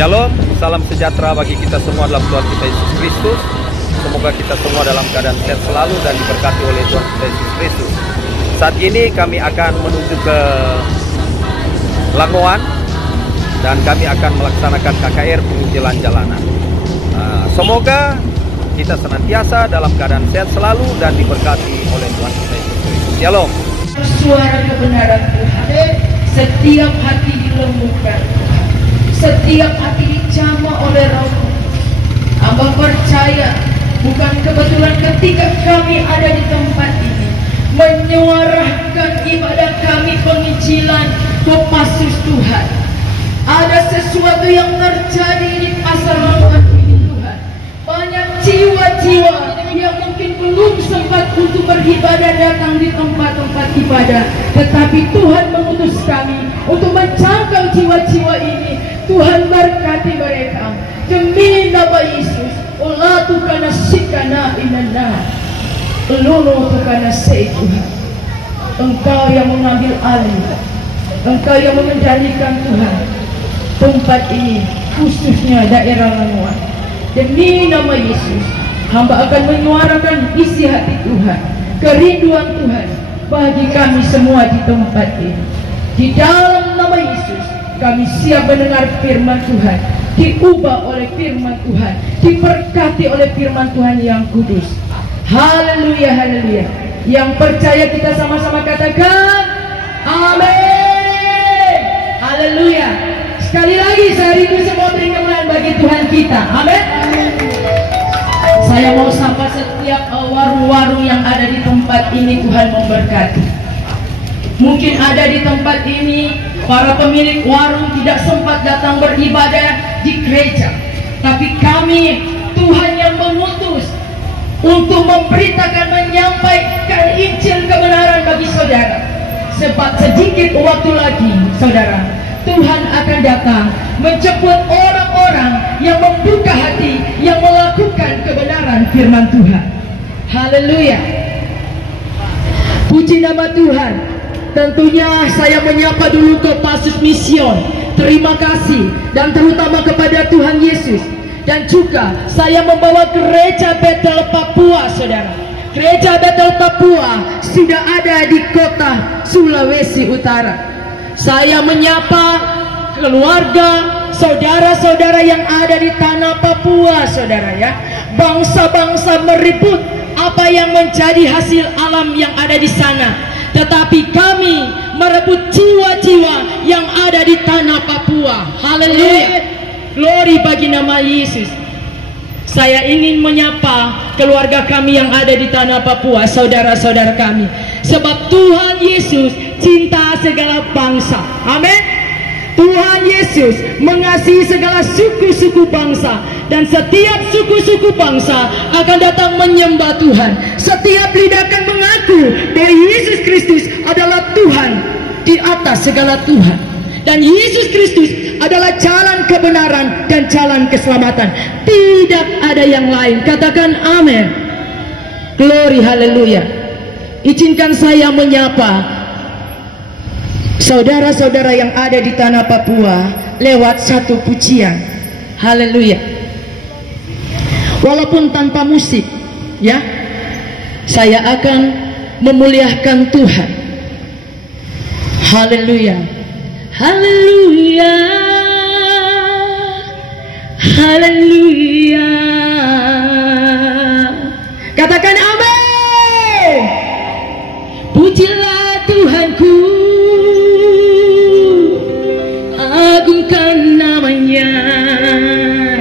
Shalom, salam sejahtera bagi kita semua dalam Tuhan kita Yesus Kristus. Semoga kita semua dalam keadaan sehat selalu dan diberkati oleh Tuhan kita Yesus Kristus. Saat ini kami akan menuju ke Langoan dan kami akan melaksanakan KKR penginjilan jalanan. Semoga kita senantiasa dalam keadaan sehat selalu dan diberkati oleh Tuhan kita Yesus Kristus. Shalom. Suara kebenaran Tuhan, setiap hati dilembutkan, setiap hati dijamah oleh Roh. Hamba percaya bukan kebetulan ketika kami ada di tempat ini menyuarakan ibadah kami penginjilan Kopassus Tuhan, ada sesuatu yang terjadi di pasar Langoan ini Tuhan. Banyak jiwa-jiwa yang mungkin belum sempat untuk beribadah datang di tempat-tempat ibadah, tetapi Tuhan mengutus kami untuk menjangkau jiwa-jiwa ini. Tuhan berkati mereka demi nama Yesus. Allah tukana sikana inana lulu tukana sei Tuhan. Engkau yang mengambil alih, Engkau yang mengendalikan Tuhan tempat ini, khususnya daerah Langoan. Demi nama Yesus, hamba akan menyuarakan isi hati Tuhan, kerinduan Tuhan bagi kami semua di tempat ini. Di dalam nama Yesus, kami siap mendengar firman Tuhan, diubah oleh firman Tuhan, diberkati oleh firman Tuhan yang kudus. Haleluya, haleluya. Yang percaya kita sama-sama katakan amin. Haleluya. Sekali lagi saya rindu semua beri kemuliaan bagi Tuhan kita. Amin. Saya mau sapa setiap warung-warung yang ada di tempat ini. Tuhan memberkati. Mungkin ada di tempat ini para pemilik warung tidak sempat datang beribadah di gereja, tapi kami, Tuhan yang mengutus untuk memberitakan, menyampaikan Injil kebenaran bagi saudara. Sebab sedikit waktu lagi saudara, Tuhan akan datang menjemput orang-orang yang membuka hati, yang melakukan kebenaran firman Tuhan. Haleluya. Puji nama Tuhan. Tentunya saya menyapa dulu Kopassus Mission. Terima kasih dan terutama kepada Tuhan Yesus. Dan juga saya membawa gereja Bethel Papua, saudara. Gereja Bethel Papua sudah ada di kota Sulawesi Utara. Saya menyapa keluarga, saudara-saudara yang ada di tanah Papua, saudara ya. Bangsa-bangsa merebut apa yang menjadi hasil alam yang ada di sana, tetapi kami merebut jiwa-jiwa yang ada di tanah Papua. Haleluya. Glory bagi nama Yesus. Saya ingin menyapa keluarga kami yang ada di tanah Papua, saudara-saudara kami. Sebab Tuhan Yesus cinta segala bangsa. Amin. Tuhan Yesus mengasihi segala suku-suku bangsa, dan setiap suku-suku bangsa akan datang menyembah Tuhan. Setiap lidah akan mengaku bahwa Yesus Kristus adalah Tuhan di atas segala Tuhan, dan Yesus Kristus adalah jalan kebenaran dan jalan keselamatan. Tidak ada yang lain. Katakan amin. Glory, haleluya. Izinkan saya menyapa saudara-saudara yang ada di tanah Papua lewat satu pujian. Haleluya. Walaupun tanpa musik, ya, saya akan memuliakan Tuhan. Haleluya. Haleluya. Haleluya. Katakan amin. Pujilah Tuhanku, agungkan namanya.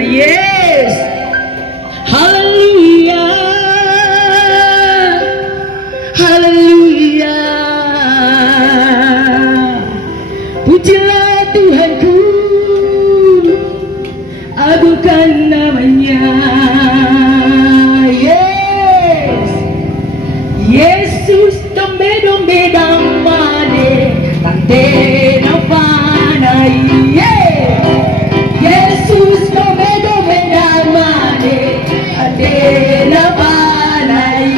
Yes. Haleluya. Haleluya. Pujilah Tuhanku, agungkan namanya. Yes. Yesus dombe-dombe damane tante napanai. Yesus dombe-dombe damane tante napanai.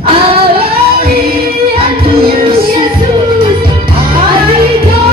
Haleluya Yesus, haleluya.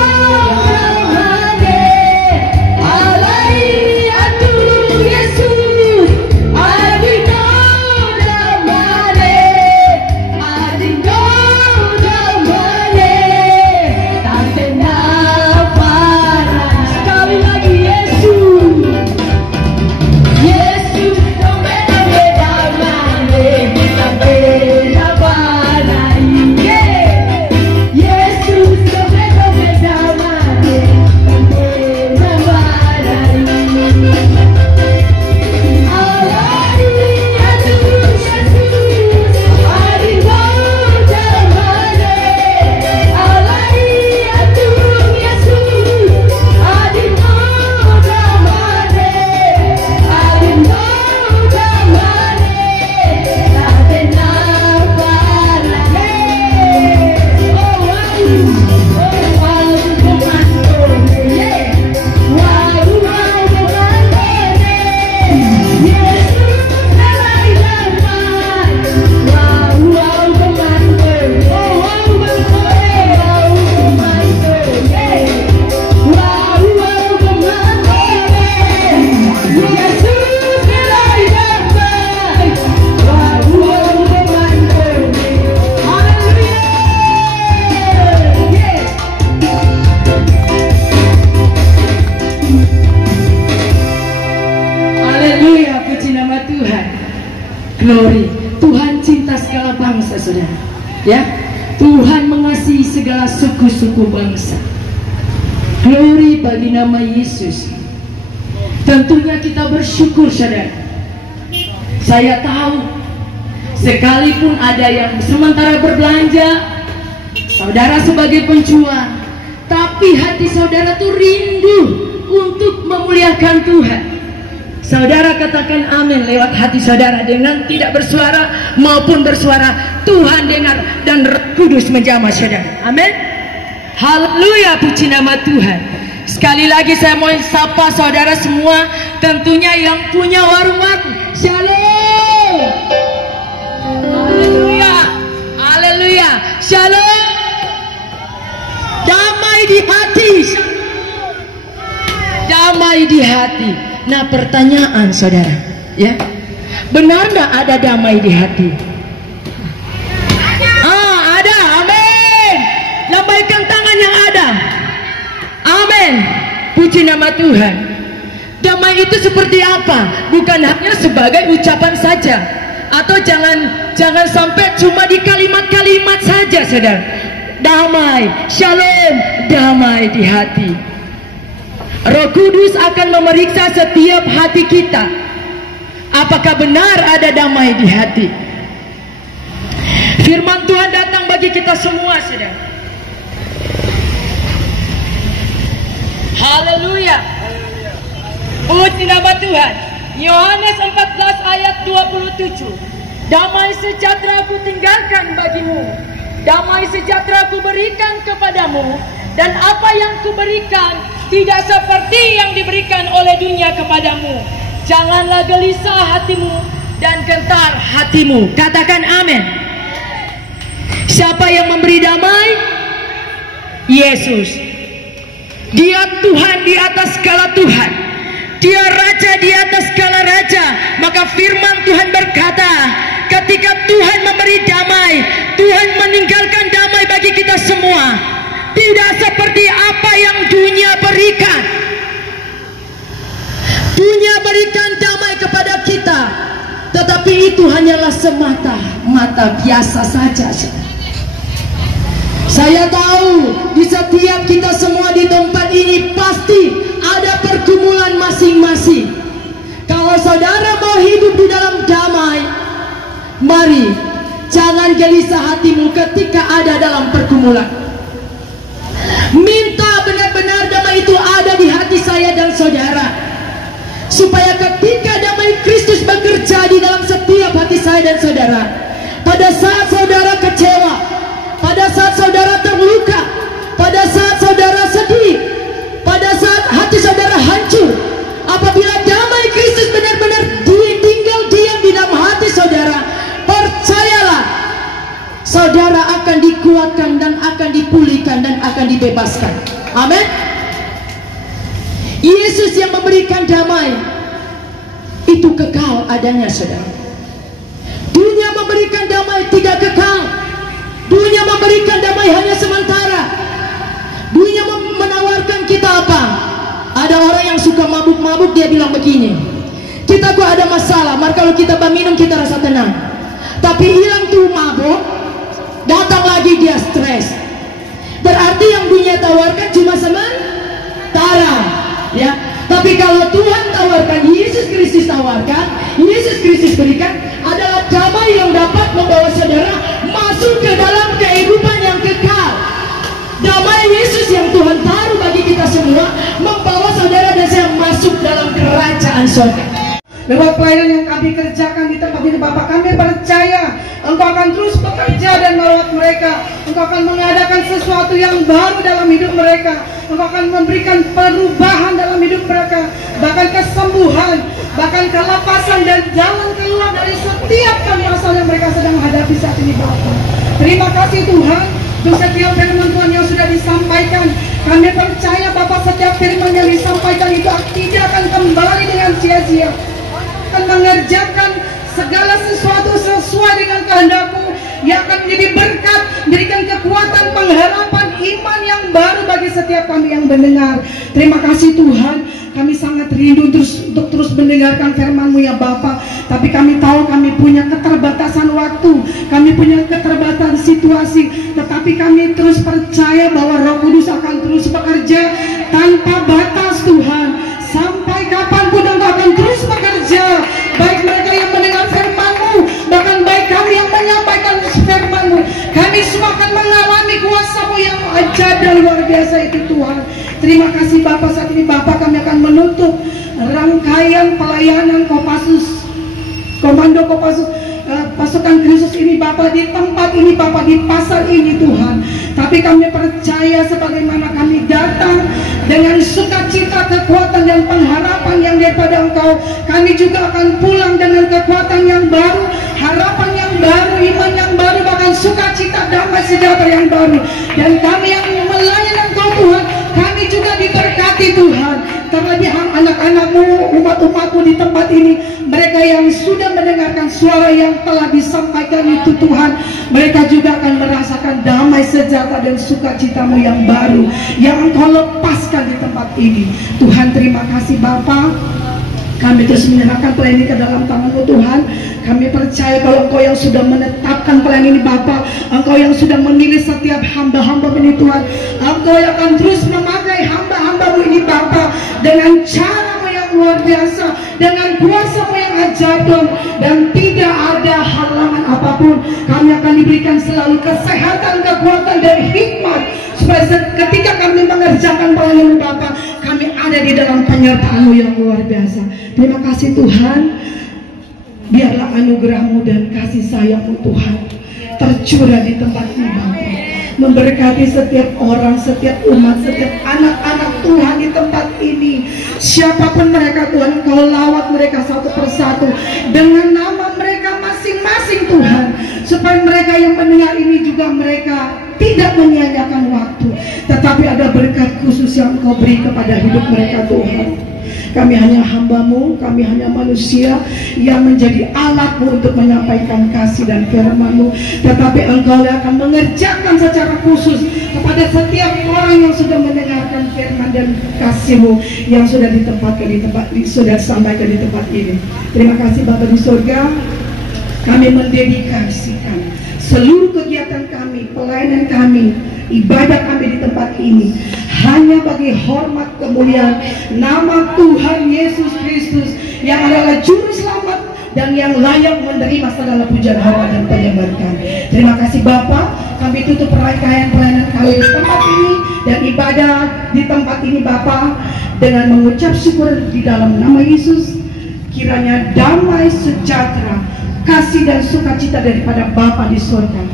Glory. Tuhan cinta segala bangsa, saudara. Ya, Tuhan mengasihi segala suku-suku bangsa. Glory bagi nama Yesus. Tentunya kita bersyukur, saudara. Saya tahu, sekalipun ada yang sementara berbelanja, saudara sebagai penjual, tapi hati saudara tuh rindu untuk memuliakan Tuhan. Saudara katakan amin lewat hati saudara dengan tidak bersuara maupun bersuara. Tuhan dengar dan Roh Kudus menjamah saudara. Amin. Haleluya, puji nama Tuhan. Sekali lagi saya mau sapa saudara semua, tentunya yang punya warung-warung. Shalom. Haleluya. Haleluya. Shalom. Damai di hati. Damai di hati. Nah, pertanyaan saudara, ya, benar nggak ada damai di hati? Ada, amin. Lambaikan tangan yang ada, amin. Puji nama Tuhan. Damai itu seperti apa? Bukan hanya sebagai ucapan saja, atau jangan sampai cuma di kalimat-kalimat saja, saudara. Damai, shalom, damai di hati. Roh Kudus akan memeriksa setiap hati kita. Apakah benar ada damai di hati? Firman Tuhan datang bagi kita semua, saudara. Haleluya. Puji nama Tuhan. Yohanes 14 ayat 27. Damai sejahtera ku tinggalkan bagimu, damai sejahtera ku berikan kepadamu, dan apa yang ku berikan tidak seperti yang diberikan oleh dunia kepadamu. Janganlah gelisah hatimu dan gentar hatimu. Katakan amin. Siapa yang memberi damai? Yesus. Dia Tuhan di atas segala Tuhan. Dia Raja di atas segala Raja. Maka firman Tuhan berkata, ketika Tuhan memberi damai, Tuhan meninggalkan damai bagi kita semua. Tidak seperti apa yang dunia berikan. Dunia berikan damai kepada kita, tetapi itu hanyalah semata-mata biasa saja. Saya tahu di setiap kita semua di tempat ini pasti ada pergumulan masing-masing. Kalau saudara mau hidup di dalam damai, mari jangan gelisah hatimu ketika ada dalam pergumulan. Minta benar-benar damai itu ada di hati saya dan saudara, supaya ketika damai Kristus bekerja di dalam setiap hati saya dan saudara, pada saat saudara kecewa, pada saat saudara terluka, pada saat saudara sedih, pada saat hati saudara hancur, apabila damai Kristus benar-benar tinggal diam di dalam hati saudara, percayalah, saudara akan dikuatkan dan akan dipulihkan dan akan dibebaskan. Amin. Yesus yang memberikan damai itu kekal adanya, saudara. Dunia memberikan damai tidak kekal. Dunia memberikan damai hanya sementara. Dunia menawarkan kita apa? Ada orang yang suka mabuk-mabuk, dia bilang begini, kita kok ada masalah, maka kalau kita minum kita rasa tenang. Tapi hilang tuh mabuk, datang lagi dia stres. Berarti yang dunia tawarkan cuma sementara, ya. Tapi kalau Tuhan tawarkan, Yesus Kristus tawarkan, Yesus Kristus berikan adalah damai yang dapat membawa saudara masuk ke dalam kehidupan yang kekal. Damai Yesus yang Tuhan taruh bagi kita semua membawa saudara dan saya masuk dalam kerajaan surga. Lewat pelayanan yang kami kerjakan di tempat ini, Bapak, kami percaya Engkau akan terus bekerja dan merawat mereka. Engkau akan mengadakan sesuatu yang baru dalam hidup mereka. Engkau akan memberikan perubahan dalam hidup mereka, bahkan kesembuhan, bahkan kelepasan dan jalan keluar dari setiap masalah yang mereka sedang hadapi saat ini, Bapak. Terima kasih Tuhan untuk setiap firman Tuhan yang sudah disampaikan. Kami percaya Bapak, setiap firman yang disampaikan itu tidak akan kembali dengan sia-sia, akan mengerjakan segala sesuatu sesuai dengan kehendak-Mu yang akan menjadi berkat, memberikan kekuatan, pengharapan, iman yang baru bagi setiap kami yang mendengar. Terima kasih Tuhan, kami sangat rindu untuk terus mendengarkan firman-Mu ya Bapa. Tapi kami tahu kami punya keterbatasan waktu, kami punya keterbatasan situasi, tetapi kami terus percaya bahwa Roh Kudus akan terus bekerja tanpa batas Tuhan. Sampai kapanpun Engkau akan terus bekerja, baik mereka yang mendengar firman-Mu, bahkan baik kami yang menyampaikan firman-Mu. Kami semua akan mengalami kuasa-Mu yang ajaib dan luar biasa itu Tuhan. Terima kasih Bapak. Saat ini Bapak, kami akan menutup rangkaian pelayanan Kopassus, Komando Kopassus pasukan Kristus ini Bapak, di tempat ini Bapak, di pasar ini Tuhan. Tapi kami percaya sebagaimana kami datang dengan sukacita, kekuatan dan pengharapan yang daripada Engkau, kami juga akan pulang dengan kekuatan yang baru, harapan yang baru, iman yang baru, bahkan sukacita, damai sejahtera yang baru. Dan kami yang melayani Engkau Tuhan, kami juga diberkati Tuhan. Terlebih anak-anak-Mu, umat-umat-Mu di tempat ini, mereka yang sudah mendengarkan suara yang telah disampaikan itu Tuhan, mereka juga akan merasakan damai sejahtera dan sukacita-Mu yang baru, yang Engkau lepaskan di tempat ini. Tuhan, terima kasih Bapa. Kami terus menyerahkan pelayan ini ke dalam tangan-Mu Tuhan. Kami percaya kalau Engkau yang sudah menetapkan pelayan ini Bapa, Engkau yang sudah memilih setiap hamba-hamba ini Tuhan, Engkau yang akan terus memakai hamba-hamba-Mu ini Bapa, dengan cara-Mu yang luar biasa, dengan kuasa-Mu yang ajaib dan tidak ada halangan apapun. Kami akan diberikan selalu kesehatan, kekuatan dan hikmat, supaya ketika kami mengerjakan pelayanan Bapa, kami ada di dalam penyertaan-Mu yang luar biasa. Terima kasih Tuhan. Biarlah anugerah-Mu dan kasih sayang-Mu Tuhan tercurah di tempat ini Bapa, memberkati setiap orang, setiap umat, setiap anak-anak Tuhan di tempat ini. Siapapun mereka Tuhan, Engkau lawat mereka satu persatu dengan nama mereka masing-masing Tuhan, supaya mereka yang mendengar ini juga mereka tidak menyia-nyiakan waktu, tetapi ada berkat khusus yang Engkau beri kepada hidup mereka Tuhan. Kami hanya hamba-Mu, kami hanya manusia yang menjadi alat-Mu untuk menyampaikan kasih dan firman-Mu, tetapi Engkau yang akan mengerjakan secara khusus kepada setiap orang yang sudah mendengarkan firman dan kasih-Mu yang sudah ditempatkan sudah disampaikan di tempat ini. Terima kasih Bapa di surga. Kami mendedikasikan seluruh kegiatan kami, pelayanan kami, ibadah kami di tempat ini hanya bagi hormat kemuliaan nama Tuhan Yesus Kristus yang adalah juru selamat dan yang layak menerima segala pujian, hormat dan penyembahan. Terima kasih Bapa. Kami tutup rangkaian pelayanan kami di tempat ini dan ibadah di tempat ini Bapa, dengan mengucap syukur di dalam nama Yesus. Kiranya damai sejahtera, kasih dan sukacita daripada Bapa di surga,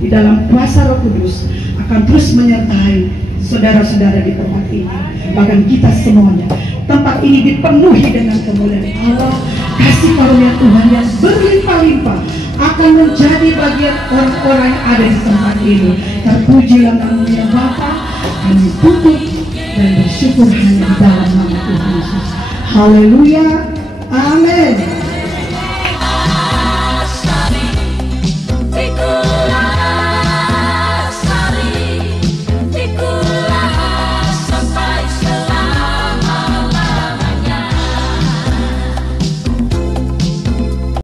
di dalam kuasa Roh Kudus akan terus menyertai saudara-saudara di tempat ini, bahkan kita semuanya. Tempat ini dipenuhi dengan kemuliaan Allah, kasih karunia Tuhan yang berlimpah-limpah akan menjadi bagian orang-orang yang ada di tempat ini. Terpujilah nama Bapa. Kami tutup dan bersyukur hanya dalam nama Tuhan Yesus. Haleluya, amin.